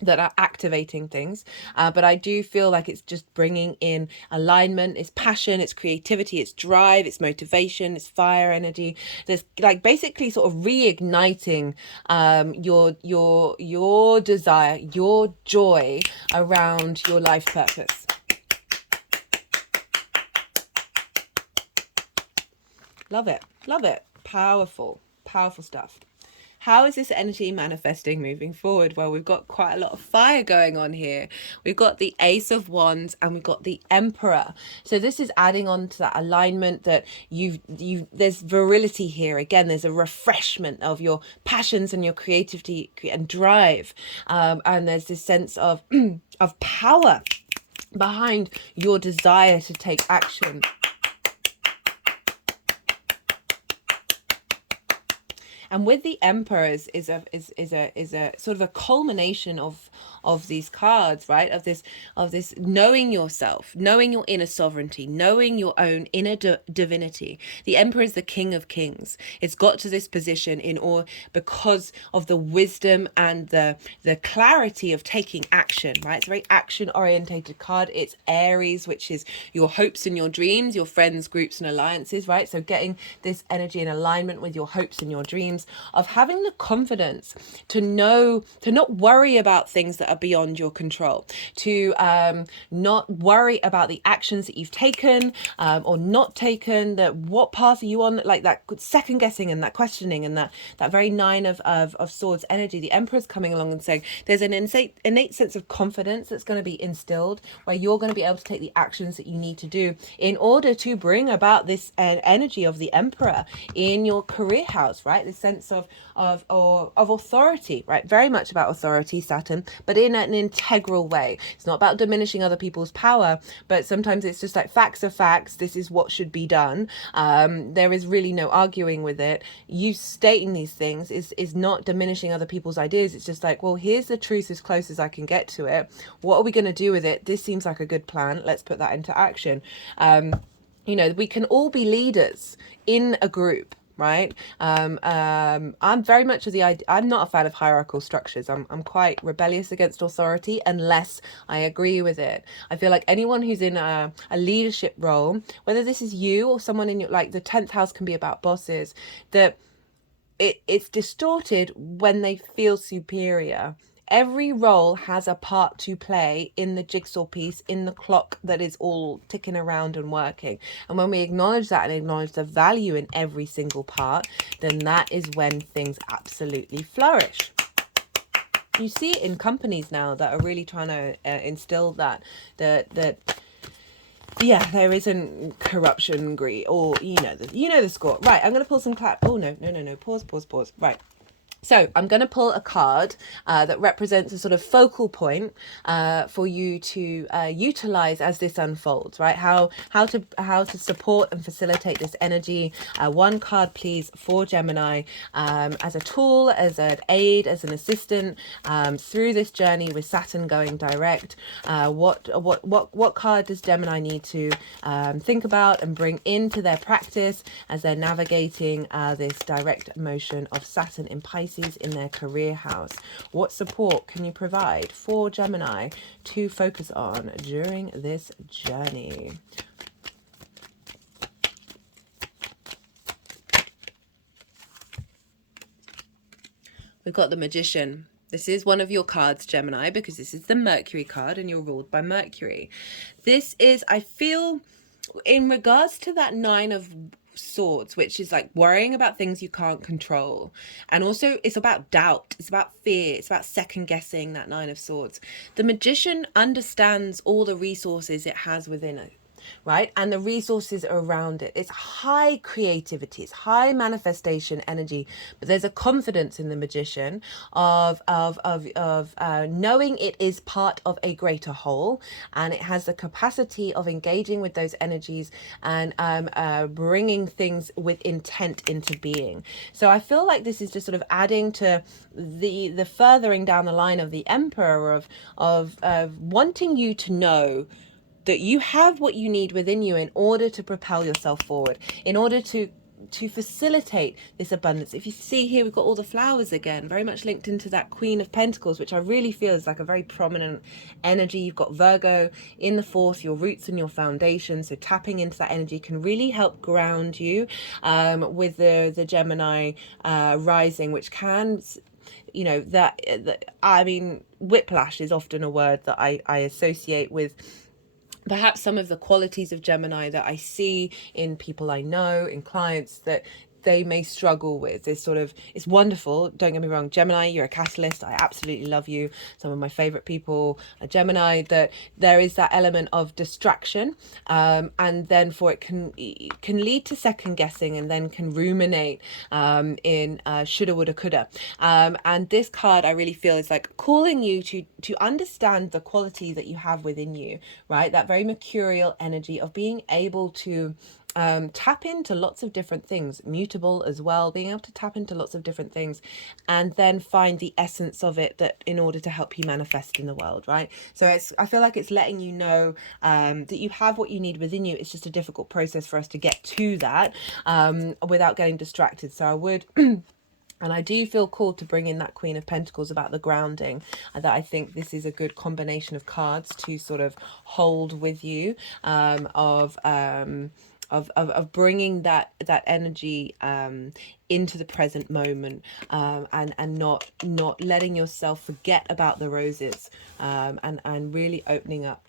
That are activating things, but I do feel like it's just bringing in alignment, it's passion, it's creativity, it's drive, it's motivation, it's fire energy. There's like basically sort of reigniting your desire, your joy around your life purpose. Love it, love it. Powerful stuff. How is this energy manifesting moving forward? Well, we've got quite a lot of fire going on here. We've got the Ace of Wands and we've got the Emperor. So this is adding on to that alignment that there's virility here. Again, there's a refreshment of your passions and your creativity and drive. And there's this sense of power behind your desire to take action. And with the Emperor is a sort of a culmination of these cards, right? Of this knowing yourself, knowing your inner sovereignty, knowing your own inner divinity. The Emperor is the King of Kings. It's got to this position because of the wisdom and the clarity of taking action, right? It's a very action orientated card. It's Aries, which is your hopes and your dreams, your friends, groups and alliances, right? So getting this energy in alignment with your hopes and your dreams, of having the confidence to not worry about things that are beyond your control, to not worry about the actions that you've taken or not taken, that what path are you on, like that second guessing and that questioning and that very Nine of Swords energy. The Emperor's coming along and saying there's an innate sense of confidence that's going to be instilled, where you're going to be able to take the actions that you need to do in order to bring about this energy of the Emperor in your career house, right? This sense of authority, right? Very much about authority, Saturn, but in an integral way. It's not about diminishing other people's power, but sometimes it's just like facts are facts. This is what should be done. There is really no arguing with it. You stating these things is not diminishing other people's ideas. It's just like, well, here's the truth as close as I can get to it. What are we going to do with it? This seems like a good plan. Let's put that into action. You know, we can all be leaders in a group, right? I'm very much of the idea. I'm not a fan of hierarchical structures. I'm quite rebellious against authority unless I agree with it. I feel like anyone who's in a leadership role, whether this is you or someone in your, like the 10th house can be about bosses, that it's distorted when they feel superior. Every role has a part to play in the jigsaw piece, in the clock that is all ticking around and working. And when we acknowledge that and acknowledge the value in every single part, then that is when things absolutely flourish. You see it in companies now that are really trying to instill that yeah, there isn't corruption, greed, or you know the score. Right, I'm going to pull some oh no, pause. Right. So I'm going to pull a card that represents a sort of focal point for you to utilize as this unfolds, right? How to support and facilitate this energy. One card, please, for Gemini as a tool, as an aid, as an assistant through this journey with Saturn going direct. What card does Gemini need to think about and bring into their practice as they're navigating this direct motion of Saturn in Pisces in their career house? What support can you provide for Gemini to focus on during this journey? We've got the Magician. This is one of your cards, Gemini, because this is the Mercury card and you're ruled by Mercury. This is, I feel, in regards to that Nine of Swords, which is like worrying about things you can't control, and also it's about doubt, it's about fear, it's about second guessing. That Nine of Swords, the Magician understands all the resources it has within it, right? And the resources around it. It's high creativity, it's high manifestation energy, but there's a confidence in the Magician of knowing it is part of a greater whole, and it has the capacity of engaging with those energies and bringing things with intent into being. So I feel like this is just sort of adding to the furthering down the line of the Emperor of wanting you to know that you have what you need within you in order to propel yourself forward, in order to facilitate this abundance. If you see here, we've got all the flowers again, very much linked into that Queen of Pentacles, which I really feel is like a very prominent energy. You've got Virgo in the fourth, your roots and your foundation. So tapping into that energy can really help ground you with the Gemini rising, which can, you know, that I mean, whiplash is often a word that I associate with perhaps some of the qualities of Gemini that I see in people I know, in clients, that they may struggle with. This sort of, it's wonderful, don't get me wrong, Gemini, you're a catalyst, I absolutely love you. Some of my favorite people are Gemini. That there is that element of distraction, and then for it can lead to second guessing, and then can ruminate in shoulda, woulda, coulda. And this card, I really feel, is like calling you to understand the quality that you have within you, right? That very mercurial energy of being able to tap into lots of different things, mutable as well, being able to tap into lots of different things and then find the essence of it, that in order to help you manifest in the world, right? So I feel like it's letting you know that you have what you need within you. It's just a difficult process for us to get to that without getting distracted. So I would and I do feel called to bring in that Queen of Pentacles about the grounding, and that I think this is a good combination of cards to sort of hold with you of bringing that energy into the present moment, and not letting yourself forget about the roses, and really opening up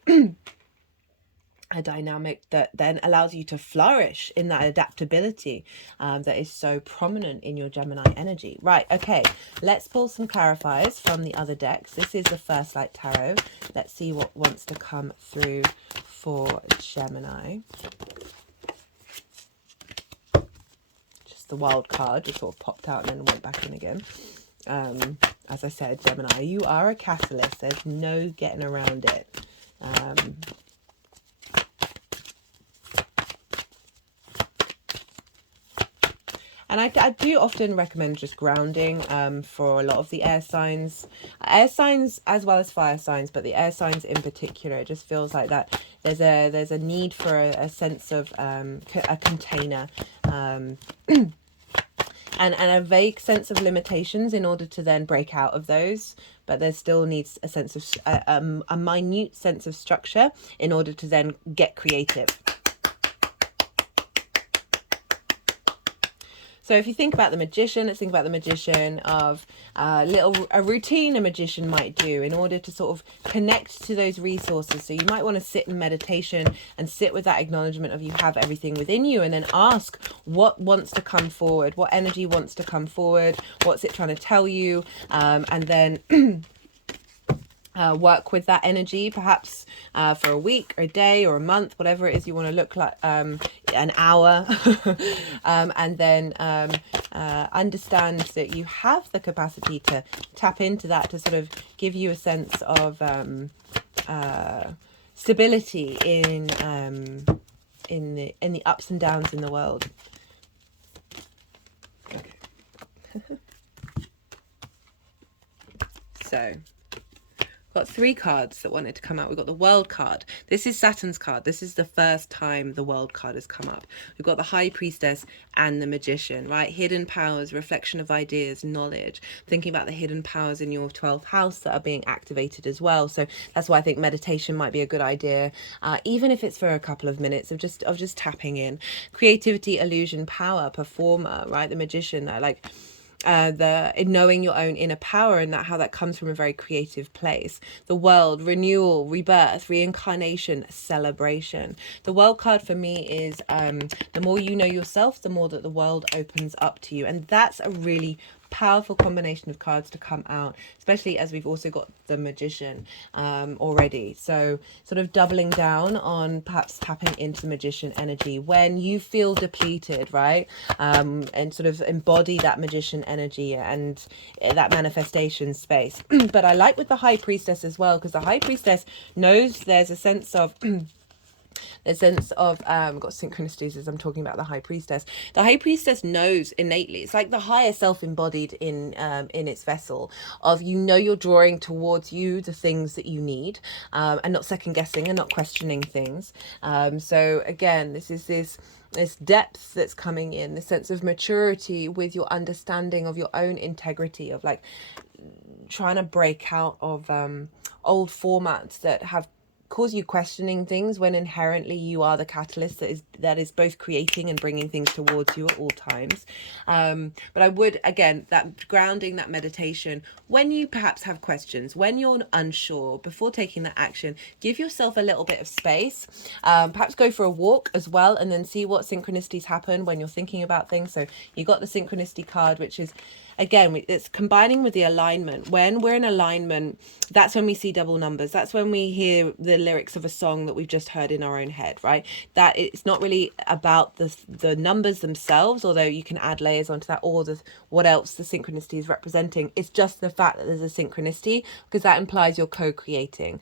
a dynamic that then allows you to flourish in that adaptability that is so prominent in your Gemini energy. Right, okay, let's pull some clarifiers from the other decks. This is the First Light Tarot. Let's see what wants to come through for Gemini. the wild card just sort of popped out and then went back in again. As I said, Gemini, you are a catalyst. There's no getting around it. And I do often recommend just grounding for a lot of the air signs as well as fire signs, but the air signs in particular. It just feels like that there's a need for a sense of a container and a vague sense of limitations in order to then break out of those. But there still needs a sense of a minute sense of structure in order to then get creative. So if you think about the magician, let's think about the magician of a routine a magician might do in order to sort of connect to those resources. So you might want to sit in meditation and sit with that acknowledgement of you have everything within you, and then ask what wants to come forward, what energy wants to come forward, what's it trying to tell you, and then work with that energy, perhaps for a week or a day or a month, whatever it is you want to look like, an hour, and then understand that you have the capacity to tap into that, to sort of give you a sense of stability in the ups and downs in the world. Okay. So got 3 cards that wanted to come out. We've got the World card. This is Saturn's card. This is the first time the World card has come up. We've got the High Priestess and the Magician, right? Hidden powers, reflection of ideas, knowledge. Thinking about the hidden powers in your 12th house that are being activated as well. So that's why I think meditation might be a good idea, even if it's for a couple of minutes of just tapping in. Creativity, illusion, power, performer, right? The Magician, like in knowing your own inner power, and that how that comes from a very creative place. The World, renewal, rebirth, reincarnation, celebration. The World card for me is the more you know yourself, the more that the world opens up to you, and that's a really powerful combination of cards to come out, especially as we've also got the Magician already. So sort of doubling down on perhaps tapping into the Magician energy when you feel depleted, right? And sort of embody that Magician energy and that manifestation space. But I like with the High Priestess as well, because the High Priestess knows there's a sense of got synchronicities as I'm talking about the High Priestess. The High Priestess knows innately. It's like the higher self embodied in its vessel of, you're drawing towards you the things that you need, and not second guessing and not questioning things. So again, this is this depth that's coming in, the sense of maturity with your understanding of your own integrity, of like trying to break out of old formats that have cause you questioning things, when inherently you are the catalyst that is both creating and bringing things towards you at all times. But I would, again, that grounding, that meditation, when you perhaps have questions, when you're unsure, before taking that action, give yourself a little bit of space. Perhaps go for a walk as well, and then see what synchronicities happen when you're thinking about things. So you got the synchronicity card, which is, again, it's combining with the alignment. When we're in alignment, that's when we see double numbers. That's when we hear the lyrics of a song that we've just heard in our own head, right? That it's not really about the numbers themselves, although you can add layers onto that, or what else the synchronicity is representing. It's just the fact that there's a synchronicity, because that implies you're co-creating.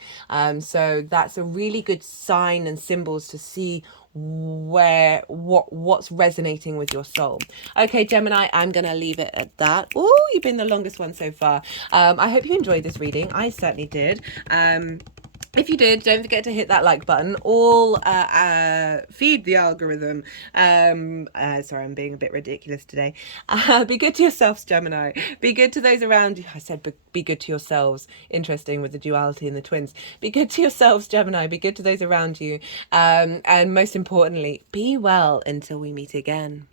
So that's a really good sign and symbols to see what's resonating with your soul. Okay, Gemini, I'm gonna leave it at that. Oh, you've been the longest one so far. I hope you enjoyed this reading. I certainly did. If you did, don't forget to hit that like button. Feed the algorithm. Sorry, I'm being a bit ridiculous today. Be good to yourselves, Gemini. Be good to those around you. I said be good to yourselves. Interesting with the duality and the twins. Be good to yourselves, Gemini. Be good to those around you. And most importantly, be well until we meet again.